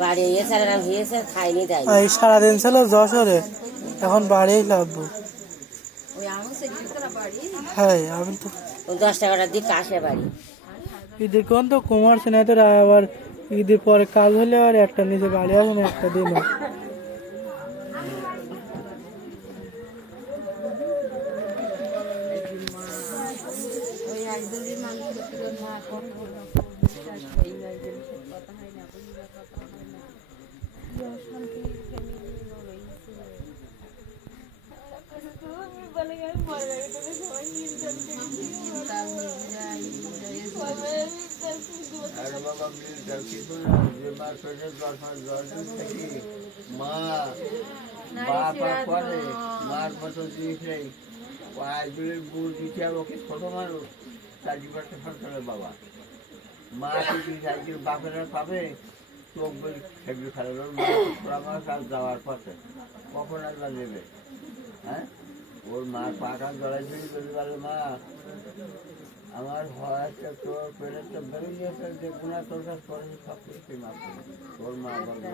বাড়ি এছাড়া হয়েছে খাইনি তাই সারাদিন ছিল যশোরে, এখন বাড়িই লাগবো। হ্যাঁ আমি তো 10 টাকাটার দিকে আসে বাড়ি। ঈদের কোন তো কমার্স না, তো আবার ঈদের পরে কাজ হলে আর একটা নিজে বাড়ি আসে না একটা দিন। মার মতো জিনিস নেই, গুড় দিতে হবে ওকে, ছোট মানুষ চাকরি করতে সন্তানের বাবা। মা সাইকেল বাপেরা পাবে, চোখ বলি খেবি খারাপ আমার কাজ যাওয়ার পথে কখন আল্লাহ নেবে। হ্যাঁ, ওর মার পাটা জড়াই ফেলি বলি বলে মা আমার হয়তো তোর পেরেছে বেরিয়েছে, যে গুণা তোর কাছে করেছে সব কিছু মাফ করে। তোর মা বলবে